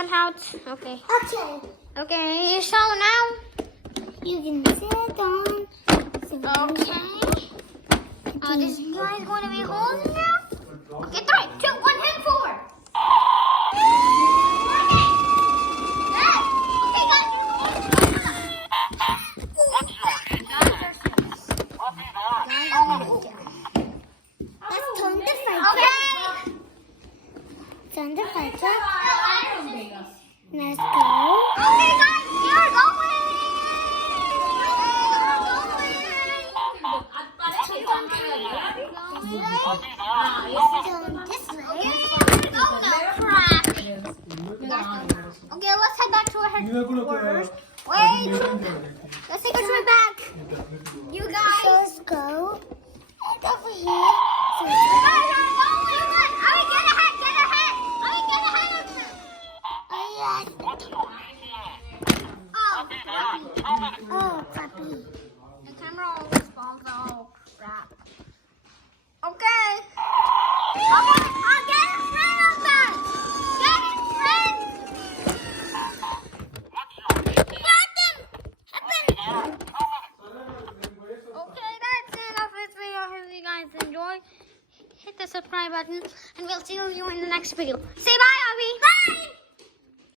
one house. Okay. Okay. Okay, so now. You can sit on. Okay. This guy is going to be holding now. Okay, 3, 2, 1, hit forward. Let's turn the fight. Okay. Turn the fight up. Let's go. Okay, guys, you're going. Turn this way. Okay, let's head back to our headquarters. Wait, let's take a trip back. You guys. Let's go. And over here. Guys, you're going. Alright, get ahead, get ahead. Alright, get ahead of them. Oh, puppy. The camera always falls. Oh, crap. Okay. I'll get in front of them. Get in front. Get them. Okay, that's it of this video. I hope you guys enjoy. Hit the subscribe button, and we'll see you in the next video. Say bye, Abby.